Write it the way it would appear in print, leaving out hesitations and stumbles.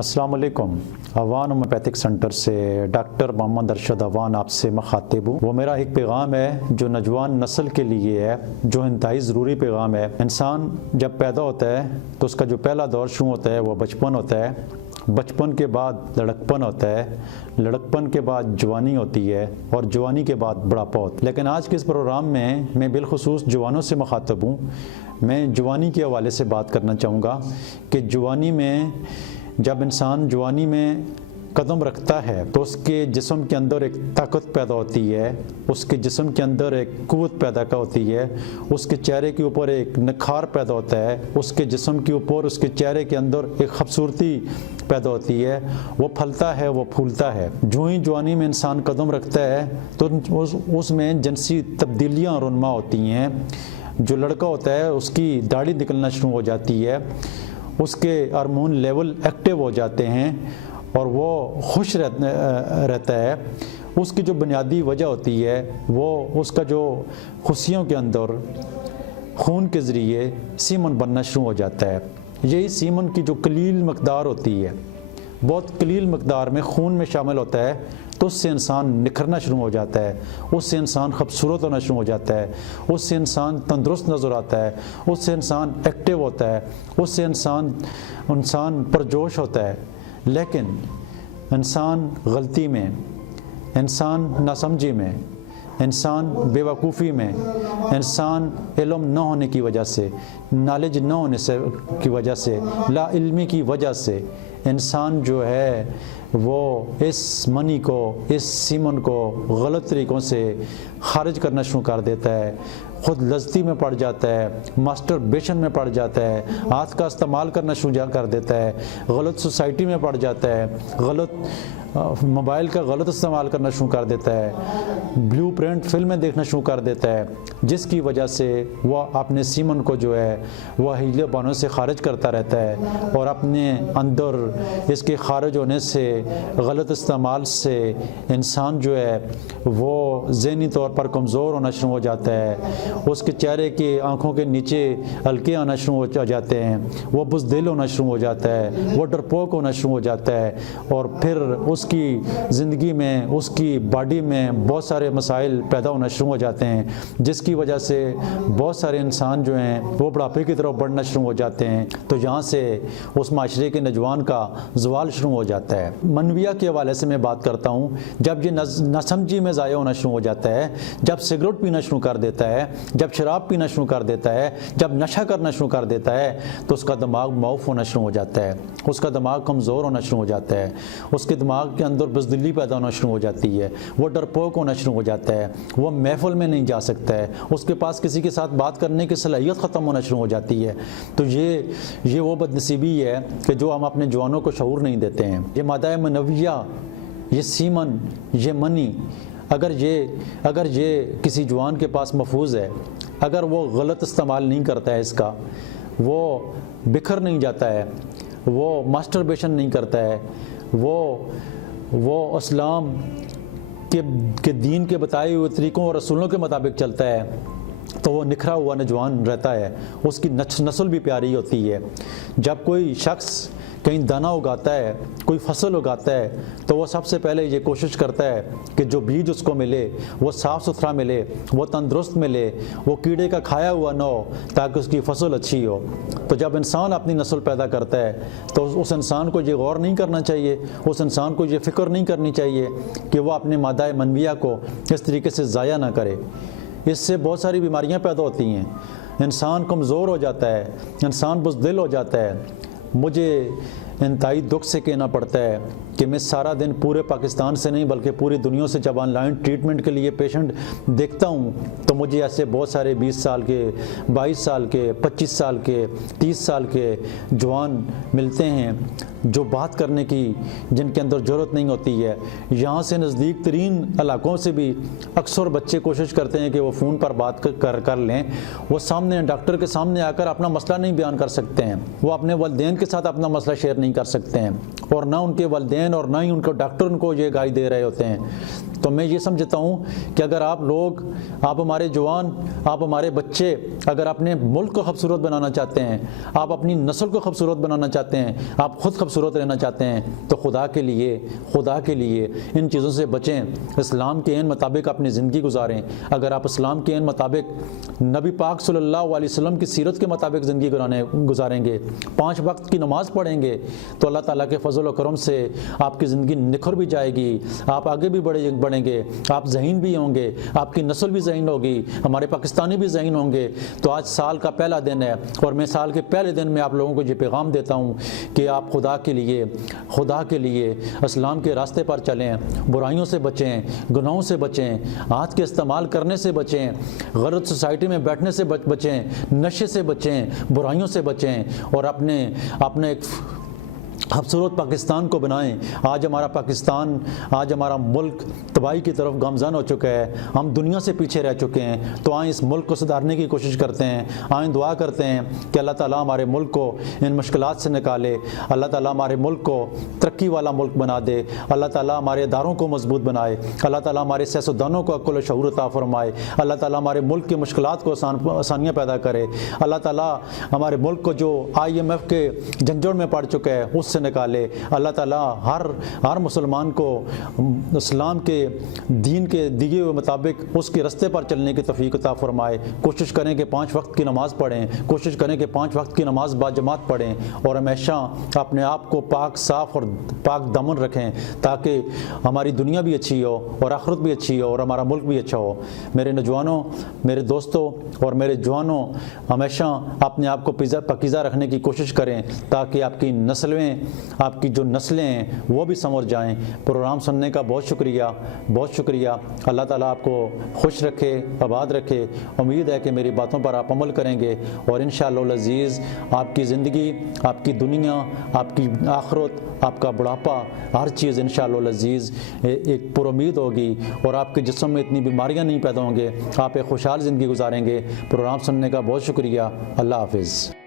السلام علیکم۔ Awan homeopathic centre سے ڈاکٹر محمد ارشد عوان آپ سے مخاطب ہوں۔ وہ میرا ایک پیغام ہے جو نوجوان نسل کے لیے ہے، جو انتہائی ضروری پیغام ہے۔ انسان جب پیدا ہوتا ہے تو اس کا جو پہلا دور شروع ہوتا ہے وہ بچپن ہوتا ہے، بچپن کے بعد لڑکپن ہوتا ہے، لڑکپن کے بعد جوانی ہوتی ہے اور جوانی کے بعد بڑھاپا ہوتا ہے۔ لیکن آج کے اس پروگرام میں بالخصوص جوانوں سے مخاطب ہوں۔ میں جوانی کے حوالے سے بات کرنا چاہوں گا کہ جوانی میں جب انسان جوانی میں قدم رکھتا ہے تو اس کے جسم کے اندر ایک طاقت پیدا ہوتی ہے، اس کے جسم کے اندر ایک قوت پیدا ہوتی ہے، اس کے چہرے کے اوپر ایک نکھار پیدا ہوتا ہے، اس کے جسم کے اوپر اس کے چہرے کے اندر ایک خوبصورتی پیدا ہوتی ہے، وہ پھلتا ہے، وہ پھولتا ہے۔ جو ہی جوانی میں انسان قدم رکھتا ہے تو اس میں جنسی تبدیلیاں رونما ہوتی ہیں۔ جو لڑکا ہوتا ہے اس کی داڑھی نکلنا شروع ہو جاتی ہے، اس کے ہارمون لیول ایکٹیو ہو جاتے ہیں اور وہ خوش رہتا ہے۔ اس کی جو بنیادی وجہ ہوتی ہے وہ اس کا جو خوشیوں کے اندر خون کے ذریعے سیمن بننا شروع ہو جاتا ہے۔ یہی سیمن کی جو قلیل مقدار ہوتی ہے، بہت قلیل مقدار میں خون میں شامل ہوتا ہے، تو اس سے انسان نکھرنا شروع ہو جاتا ہے، اس سے انسان خوبصورت ہونا شروع ہو جاتا ہے، اس سے انسان تندرست نظر آتا ہے، اس سے انسان ایکٹیو ہوتا ہے، اس سے انسان پرجوش ہوتا ہے۔ لیکن انسان غلطی میں، انسان ناسمجھی میں، انسان بے وقوفی میں، انسان علم نہ ہونے کی وجہ سے، نالج نہ ہونے کی وجہ سے، لا علمی کی وجہ سے انسان جو ہے وہ اس منی کو، اس سیمن کو غلط طریقوں سے خارج کرنا شروع کر دیتا ہے، خود لذتی میں پڑ جاتا ہے، ماسٹربیشن میں پڑ جاتا ہے، ہاتھ کا استعمال کرنا شروع کر دیتا ہے، غلط سوسائٹی میں پڑ جاتا ہے، غلط موبائل کا غلط استعمال کرنا شروع کر دیتا ہے، بلیو پرنٹ فلمیں دیکھنا شروع کر دیتا ہے، جس کی وجہ سے وہ اپنے سیمن کو جو ہے وہ ہیلے بانوں سے خارج کرتا رہتا ہے اور اپنے اندر اس کے خارج ہونے سے، غلط استعمال سے انسان جو ہے وہ ذہنی طور پر کمزور ہونا شروع ہو جاتا ہے، اس کے چہرے کی آنکھوں کے نیچے ہلکے آنا شروع ہو جاتے ہیں، وہ بزدل ہونا شروع ہو جاتا ہے، وہ ڈرپوک ہونا شروع ہو جاتا ہے، اور پھر اس کی زندگی میں، اس کی باڈی میں بہت سارے مسائل پیدا ہونا شروع ہو جاتے ہیں، جس کی وجہ سے بہت سارے انسان جو ہیں وہ بڑھاپے کی طرف بڑھنا شروع ہو جاتے ہیں۔ تو یہاں سے اس معاشرے کے نوجوان کا زوال شروع ہو جاتا ہے۔ منویہ کے حوالے سے میں بات کرتا ہوں۔ جب یہ ناسمجھی میں ضائع ہونا شروع ہو جاتا ہے، جب سگریٹ پینا شروع کر دیتا ہے، جب شراب پینا شروع کر دیتا ہے، جب نشہ کرنا شروع کر دیتا ہے، تو اس کا دماغ معوف ہونا شروع ہو جاتا ہے، اس کا دماغ کمزور ہونا شروع ہو جاتا ہے، اس کے دماغ کے اندر بزدلی پیدا ہونا شروع ہو جاتی ہے، وہ ڈرپوک ہونا شروع ہو جاتا ہے، وہ محفل میں نہیں جا سکتا ہے، اس کے پاس کسی کے ساتھ بات کرنے کی صلاحیت ختم ہونا شروع ہو جاتی ہے۔ تو یہ وہ بد نصیبی ہے کہ جو ہم اپنے جوانوں کو شعور نہیں دیتے ہیں۔ یہ مادہ منویہ، یہ سیمن، یہ منی، اگر یہ کسی جوان کے پاس محفوظ ہے، اگر وہ غلط استعمال نہیں کرتا ہے اس کا، وہ بکھر نہیں جاتا ہے، وہ ماسٹربیشن نہیں کرتا ہے، وہ اسلام کے دین کے بتائے ہوئے طریقوں اور رسولوں کے مطابق چلتا ہے، تو وہ نکھرا ہوا نوجوان رہتا ہے، اس کی نسل بھی پیاری ہوتی ہے۔ جب کوئی شخص کہیں دانہ اگاتا ہے، کوئی فصل اگاتا ہے، تو وہ سب سے پہلے یہ کوشش کرتا ہے کہ جو بیج اس کو ملے وہ صاف ستھرا ملے، وہ تندرست ملے، وہ کیڑے کا کھایا ہوا نہ ہو، تاکہ اس کی فصل اچھی ہو۔ تو جب انسان اپنی نسل پیدا کرتا ہے تو اس انسان کو یہ غور نہیں کرنا چاہیے، اس انسان کو یہ فکر نہیں کرنی چاہیے کہ وہ اپنے مادہ منویہ کو اس طریقے سے ضائع نہ کرے۔ اس سے بہت ساری بیماریاں پیدا ہوتی ہیں، انسان کمزور ہو جاتا ہے، انسان بزدل ہو جاتا ہے۔ مجھے انتہائی دکھ سے کہنا پڑتا ہے کہ میں سارا دن پورے پاکستان سے نہیں بلکہ پوری دنیا سے جب آن لائن ٹریٹمنٹ کے لیے پیشنٹ دیکھتا ہوں تو مجھے ایسے بہت سارے 20 سال کے، 22 سال کے، 25 سال کے، 30 سال کے جوان ملتے ہیں جو بات کرنے کی، جن کے اندر جرأت نہیں ہوتی ہے۔ یہاں سے نزدیک ترین علاقوں سے بھی اکثر بچے کوشش کرتے ہیں کہ وہ فون پر بات کر لیں، وہ سامنے ڈاکٹر کے سامنے آ کر اپنا مسئلہ نہیں بیان کر سکتے ہیں، وہ اپنے والدین کے ساتھ اپنا مسئلہ شیئر نہیں کر سکتے ہیں، اور نہ ان کے والدین اور نہ ہی ان کو ڈاکٹر ان کو یہ گائیڈ دے رہے ہوتے ہیں تو میں یہ سمجھتا ہوں کہ اگر آپ لوگ، آپ ہمارے جوان، آپ ہمارے بچے اگر اپنے ملک کو خوبصورت بنانا چاہتے ہیں، آپ اپنی نسل کو خوبصورت بنانا چاہتے ہیں، آپ خود خوبصورت رہنا چاہتے ہیں، تو خدا کے لیے ان چیزوں سے بچیں، اسلام کے عین مطابق اپنی زندگی گزاریں۔ اگر آپ اسلام کے عین مطابق نبی پاک صلی اللہ علیہ وسلم کی سیرت کے مطابق زندگی گزاریں گے، 5 وقت کی نماز پڑھیں گے، تو اللہ تعالیٰ کے فضل و کرم سے آپ کی زندگی نکھر بھی جائے گی، آپ آگے بھی بڑھیں گے، آپ ذہین بھی ہوں گے، آپ کی نسل بھی ذہین ہوگی، ہمارے پاکستانی بھی ذہین ہوں گے۔ تو آج سال کا پہلا دن ہے، اور میں سال کے پہلے دن میں آپ لوگوں کو یہ پیغام دیتا ہوں کہ آپ خدا کے لیے اسلام کے راستے پر چلیں، برائیوں سے بچیں، گناہوں سے بچیں، ہاتھ کے استعمال کرنے سے بچیں، غلط سوسائٹی میں بیٹھنے سے بچیں، نشے سے بچیں، برائیوں سے بچیں، اور اپنے ایک خوبصورت پاکستان کو بنائیں۔ آج ہمارا پاکستان، آج ہمارا ملک تباہی کی طرف گامزن ہو چکا ہے، ہم دنیا سے پیچھے رہ چکے ہیں۔ تو آئیں اس ملک کو سدھارنے کی کوشش کرتے ہیں، آئیں دعا کرتے ہیں کہ اللہ تعالیٰ ہمارے ملک کو ان مشکلات سے نکالے، اللہ تعالیٰ ہمارے ملک کو ترقی والا ملک بنا دے، اللہ تعالیٰ ہمارے اداروں کو مضبوط بنائے، اللہ تعالیٰ ہمارے سیاستدانوں کو عقل و شعور عطا فرمائے، اللہ تعالیٰ ہمارے ملک کی مشکلات کو آسانیاں پیدا کرے، اللہ تعالیٰ ہمارے ملک کو جو IMF کے جھنجھوڑ میں پڑ چکا ہے اس سے نکالے، اللہ تعالیٰ ہر مسلمان کو اسلام کے دین کے دیے ہوئے مطابق اس کے رستے پر چلنے کی توفیق عطا فرمائے۔ کوشش کریں کہ 5 وقت کی نماز پڑھیں، کوشش کریں کہ 5 وقت کی نماز باجماعت پڑھیں، اور ہمیشہ اپنے آپ کو پاک، صاف اور پاک دامن رکھیں، تاکہ ہماری دنیا بھی اچھی ہو اور آخرت بھی اچھی ہو اور ہمارا ملک بھی اچھا ہو۔ میرے نوجوانوں، میرے دوستوں اور میرے جوانوں، ہمیشہ اپنے آپ کو پاکیزہ رکھنے کی کوشش کریں، تاکہ آپ کی نسلیں ہیں وہ بھی سنور جائیں۔ پروگرام سننے کا بہت شکریہ۔ اللہ تعالیٰ آپ کو خوش رکھے، آباد رکھے۔ امید ہے کہ میری باتوں پر آپ عمل کریں گے، اور انشاءاللہ العزیز آپ کی زندگی، آپ کی دنیا، آپ کی آخرت، آپ کا بڑھاپا، ہر چیز انشاءاللہ العزیز ایک پر امید ہوگی، اور آپ کے جسم میں اتنی بیماریاں نہیں پیدا ہوں گے، آپ ایک خوشحال زندگی گزاریں گے۔ پروگرام سننے کا بہت شکریہ۔ اللہ حافظ۔